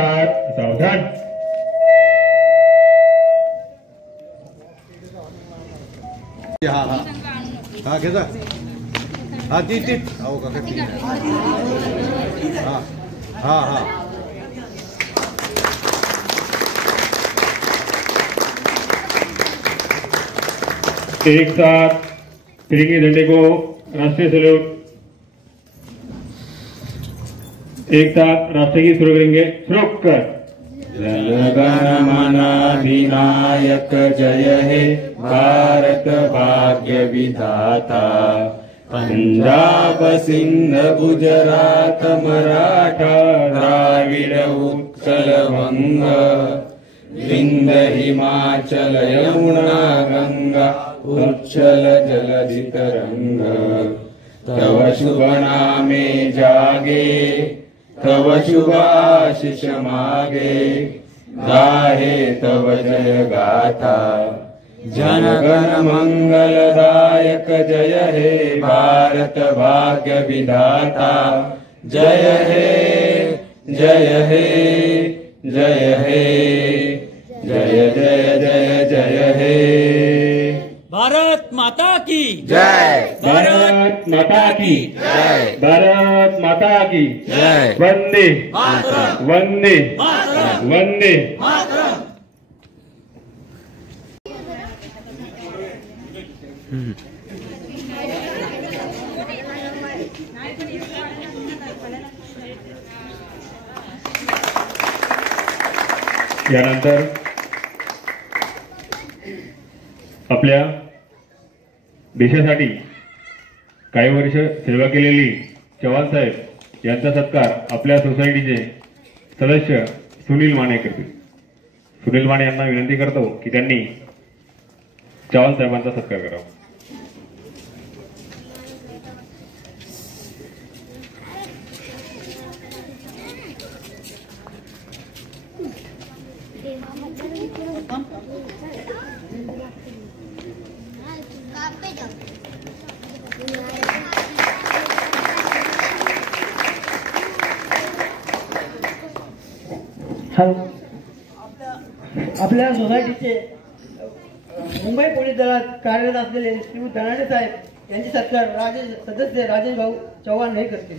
सावधान. हा हा हा घेता हा ती अहो काका ती हा हा हा एक साथ तिरंगे झंडे को राष्ट्रीय सैल्यूट. एक साथ राष्ट्र की शुरू करेंगे. शुरू कर. जनगण अधिनायक जय हे भारत भाग्य विधाता. पंजाब सिंध गुजरात मराठा द्राविड उत्कल वंग. विंध्य हिमाचल यमुना गंगा उच्छल जलधि तरंग. तव शुभ नामे जागे तव शुभ आशीष मागे. गाहे तव जय गाथा. जनगण मंगलदायक जय हे भारत भाग्य विधाता. जय हे जय हे जय हे जय जय जय जय हे. भारत माता की जय. भारत माता की जय. भारत माता की जय. वंदे मातरम. वंदे मातरम. वंदे. मातरम. यानंतर आपल्या देशासाठी काही वर्ष सेवा केलेली चव्हाण साहेब यांचा सत्कार आपल्या सोसायटीचे सदस्य सुनील माने करतील. सुनील माने यांना विनंती करतो की त्यांनी चव्हाण साहेबांचा सत्कार करावा. आपल्या सोसायटीचे मुंबई पोलीस दलात कार्यरत असलेले श्री धनाडे साहेब यांचे सत्कार सदस्य राजेश भाऊ चव्हाण हे करतील.